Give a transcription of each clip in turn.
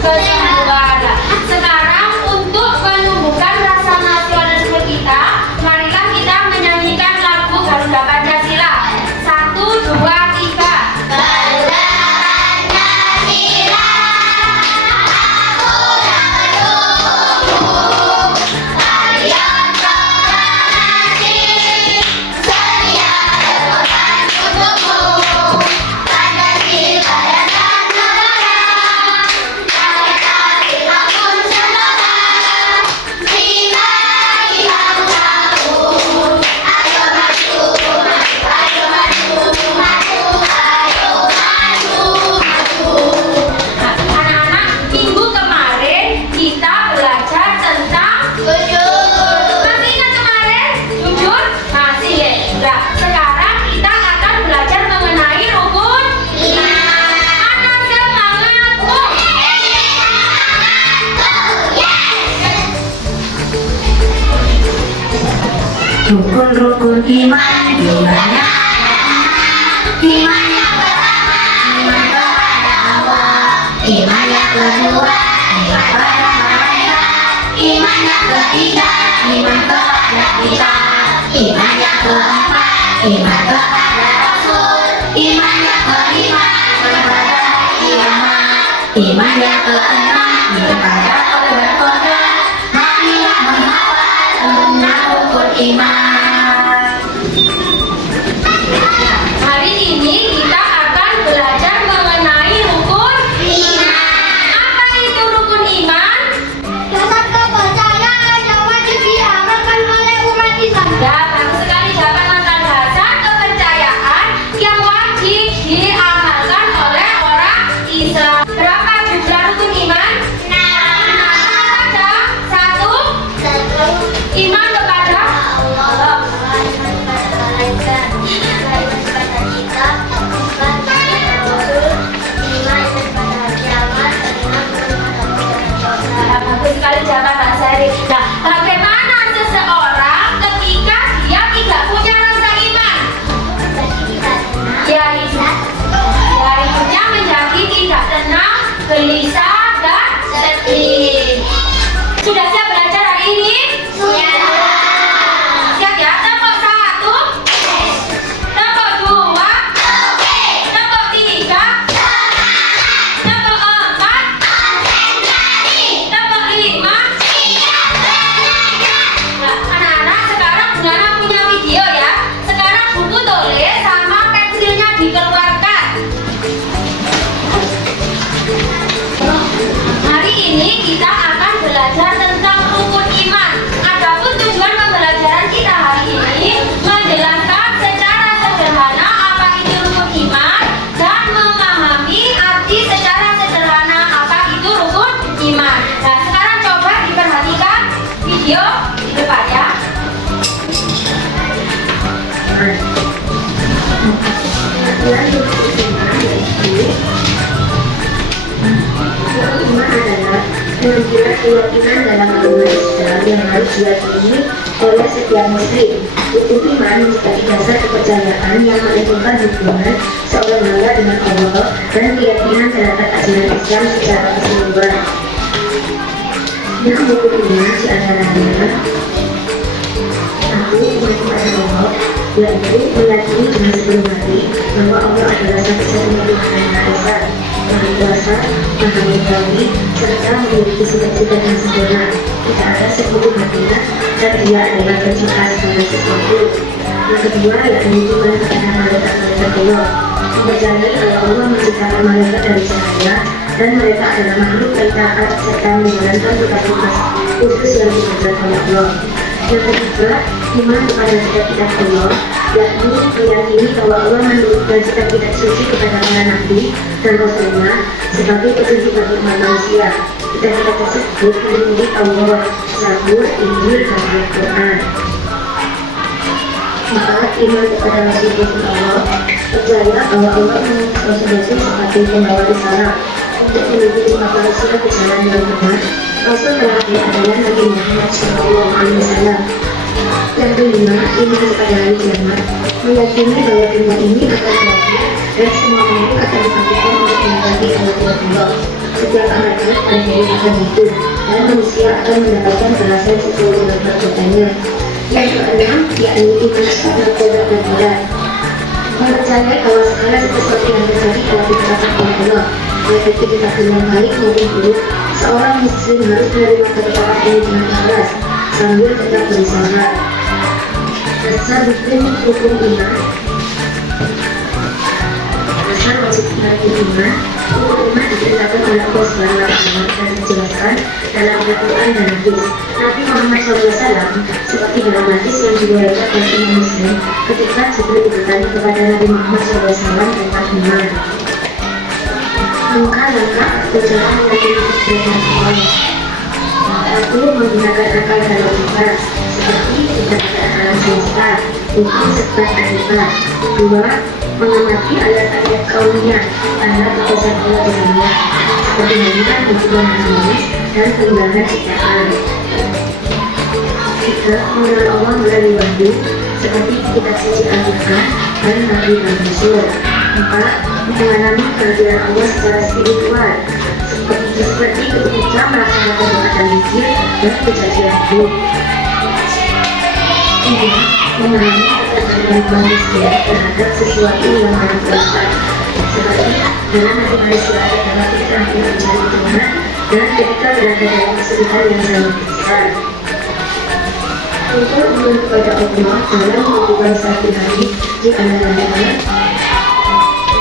kesembuhan. Nah, sekarang untuk menumbuhkan rasa nasionalisme kita, marilah kita menyanyikan lagu Garuda Pancasila. 1, 2, 3. Rukun-rukun iman gimana? Iman yang pertama, iman kepada Allah. Iman yang kedua, iman pada malaikat. Iman yang ketiga, iman kepada kita. Iman yang keempat, iman kepada Rasul. Iman yang kelima, iman pada hari kiamat. Iman yang keenam, iman pada qadar. Marilah menghafal 6 rukun iman. Hari ini kita akan belajar mengenai rukun iman. Apa itu rukun iman? Dasar kepercayaan yang wajib diamalkan oleh umat Islam. Ya, bagus sekali jawaban dasar kepercayaan yang wajib diamalkan oleh orang Islam. Berapa jumlah rukun iman? 6. Saja. 1. Iman kepada Allah. Bagus sekali jawaban Sari. Nah, bagaimana seseorang ketika dia tidak punya rasa iman? Ya, hidupnya menjadi tidak tenang, gelisah, dan sedih. Sudah siap belajar hari ini? Siap ya? Tepuk 1, tepuk 2, tepuk 3, tepuk 4, tepuk 5. Nah, anak-anak sekarang Bundana punya video ya. Sekarang buku tulis sama pensilnya dikeluarkan. Hari ini kita akan belajar tentang rukun iman. Adapun tujuan pembelajaran kita hari ini menjelaskan secara sederhana apa itu rukun iman dan memahami arti secara sederhana apa itu rukun iman. Nah, sekarang coba diperhatikan video di depan ya. Iman adalah menunjukkan keyakinan dalam agama Islam yang harus diyakini oleh setiap muslim. Rukun iman menjadi dasar kepercayaan yang menentukan hubungan seorang hamba dengan Allah dan keyakinan terhadap ajaran Islam secara keseluruhan. Yang rukun iman diantaranya aku iman kepada Allah, yaitu meyakini dengan sepenuh hati bahwa Allah adalah satu-satunya Tuhan yang Maha Esa, Maha Kuasa, Maha Mengetahui, serta memiliki sifat-sifat yang sempurna. Tidak ada sekutu baginya dan Dia adalah pencipta segala sesuatu. Yang kedua yakni iman kepada malaikat-malaikat Allah, mempercayai bahwa Allah menciptakan malaikat dari cahaya dan mereka adalah makhluk yang taat serta menjalankan tugas-tugas khusus yang diajarkan oleh Allah. Yang ketiga, iman kepada kitab-kitab Allah, yakni meyakini bahwa Allah menurunkan kitab-kitab suci kepada para nabi dan rasulnya sebagai petunjuk bagi umat manusia. Kitab-kitab tersebut meliputi Taurat, Zabur, Injil, dan Al-Quran. 4. Iman kepada Rasul-Rasul Allah, percaya bahwa Allah mengutus Rasul-Rasul sebagai pembawa risalah untuk menuju umat manusia ke jalan yang benar. Rasul terakhir adalah Nabi Muhammad SAW. Yang kelima, iman kepada hari kiamat, meyakini bahwa dunia ini akan berakhir dan semua makhluk akan dibangkitkan untuk mengganti Allah. Setiap anaknya pada diri akan hidup dan manusia akan mendapatkan balasan sesuai dengan perbuatannya. Yang keenam, yakni iman pada kodrat dan qadar. Mempercayai bahwa segala sesuatu yang terjadi telah ditetapkan oleh Allah, baik itu ditakdir yang baik maupun buruk. Seorang muslim harus menerima ketetapan ini dengan ikhlas sambil tetap berusaha. Dasar hukum iman. Dasar wajib hukum iman. Hukum iman ditetapkan oleh Allah Subhanahu wa Ta'ala dan dijelaskan dalam Al-Quran dan Hadis. Nabi Muhammad SAW seperti dalam hadis yang diriwayatkan oleh Imam Muslim ketika Jibril bertanya kepada Nabi Muhammad SAW tentang iman. Langkah-langkah atau jalan yang dilakukan oleh satu, menggunakan akal dan logika seperti tidak ada alam semesta, hukum serta akibat. Dua, mengamati ayat-ayat kauniyah, ayat kebesaran Allah di dunia seperti hubungan hubungan harmonis dan perubahan ciptaan. Tiga, mengenal Allah melalui wahyu seperti kitab suci Al-Quran dan Nabi dan Rasul. Empat, mengalami kehadiran Allah secara spiritual seperti ketika melaksanakan doa dan zikir dan kejadian hidup. Tiga, mengalami ketergantungan manusia terhadap sesuatu yang maha kuasa seperti dalam hati manusia ada dalam pikiran yang mencari Tuhan dan ketika berada dalam kesulitan yang sangat besar. Untuk menuju kepada Allah dalam melakukan sehari-hari di antara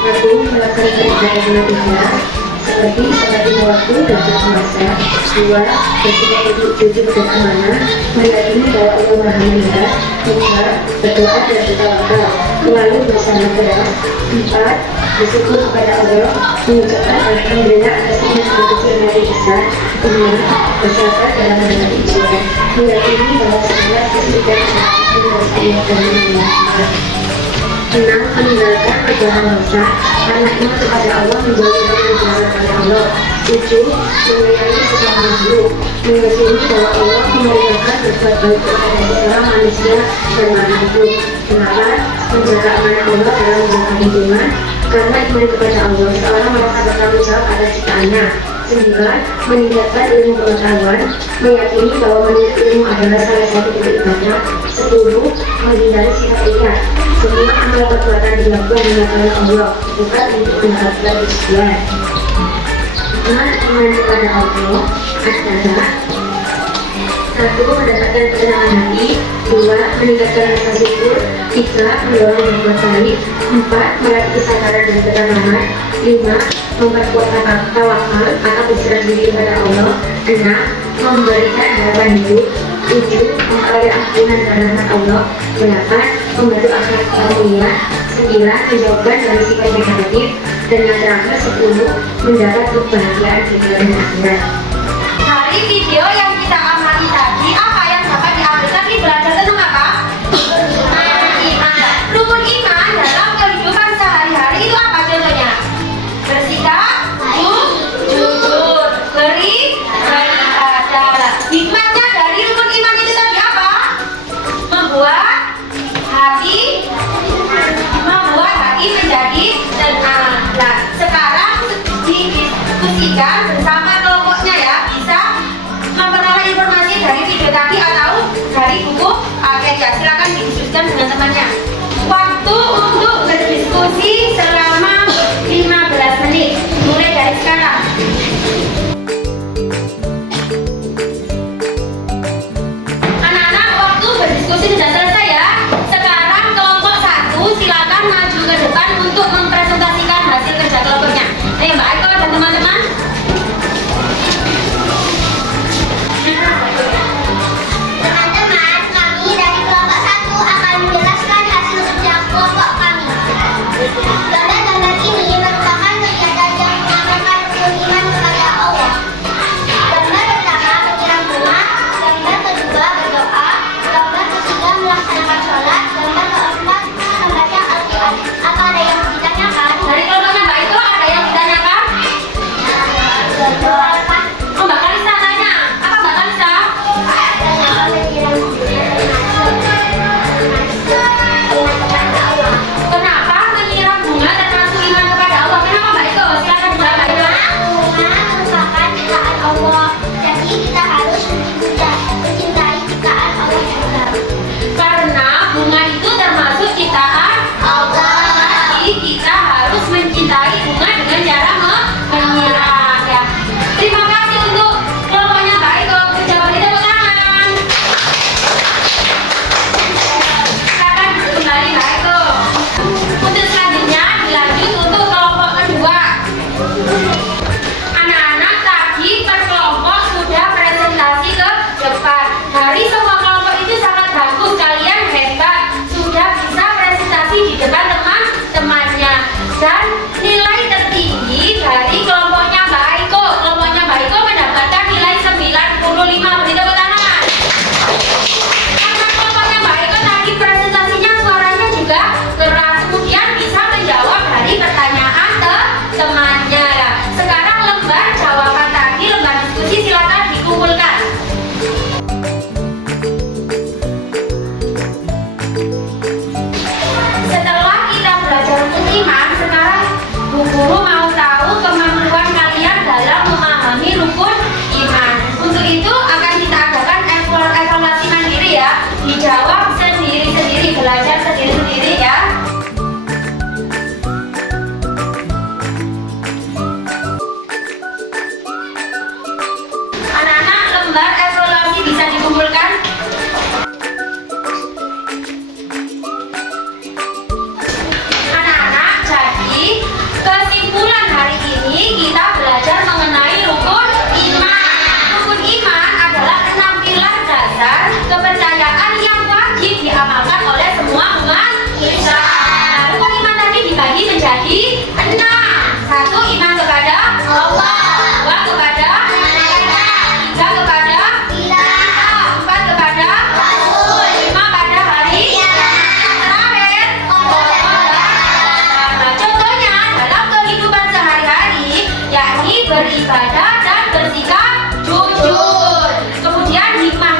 satu, melaksanakan ibadah dengan ikhlas seperti sholat lima waktu dan berpuasa. Dua, bersikap jujur dan amanah, meyakini bahwa Allah Maha Melihat. Tiga, berdoa dan bertawakal, selalu bersama keras. Empat, bersyukur kepada Allah, mengucapkan alhamdulillah atas nikmat kecil dari besar. Lima, bersabar dalam menghadapi ujian, meyakini bahwa segala kesulitan itu harus Allah dan menyelamatkan. Enam, meninggalkan kejahatan dosa karena iman kepada Allah menjauhi dari kejahatan oleh Allah. Tujuh, menyayangi sesama makhluk, meyakini bahwa Allah memerintahkan berbuat baik kepada sesama manusia dan makhluk hidup. Delapan, menjaga amanah Allah dalam menjaga lingkungan karena iman kepada Allah seorang merasa bertanggung jawab atas ciptaannya. Sembilan, meningkatkan ilmu pengetahuan, meyakini bahwa menuntut ilmu adalah salah satu titik ibadah. 10, menghindari sifat riya. Semua amal perbuatan dilakukan dengan karena Allah, bukan untuk mendapatkan pujian. Iman kepada Allah adalah 1. Mendapatkan ketenangan hati. 2. Meningkatkan rasa syukur. 3. Mendorong berbuat baik. 4. Melatih kesadaran dan ketenangan. 5. Memperkuat tawakal atau berserah diri kepada Allah. 6. Memberikan harapan hidup. 7. Memperoleh ampunan dan rahmat Allah. 8. Membantu akhlak yang mulia. 9. Menjauhkan dari sifat negatif. Dan yang terakhir 10. Mendapat kebahagiaan di dunia dan akhirat. Dari video yang kita amati tadi, apa yang dapat diambil tadi belajar tentang apa? Iman. Rukun iman dalam kehidupan sehari-hari itu apa contohnya? Bersikap, jujur, beribadah. Hikmahnya dari rukun iman itu tadi apa? Membuat hati menjadi tenang. Nah, sekarang didiskusikan bersama kelompoknya ya. Bisa memperoleh informasi dari video tadi atau dari buku ya, silakan didiskusikan dengan temannya. Waktu untuk berdiskusi selama 15 menit mulai dari sekarang. Anak-anak, waktu berdiskusi sudah selesai ya. Sekarang kelompok 1 silakan maju ke depan untuk mempresentasikan hasil kerja kelompoknya. Ayo Mbak Aiko dan teman-teman. Teman-teman, kami dari kelompok 1 akan menjelaskan Allah. Dua kepada malaikat. Tiga kepada kita. Empat kepada Rasul. Lima pada hari terakhir. Nah, contohnya dalam kehidupan sehari-hari, yakni beribadah dan bersikap jujur. Kemudian hikmah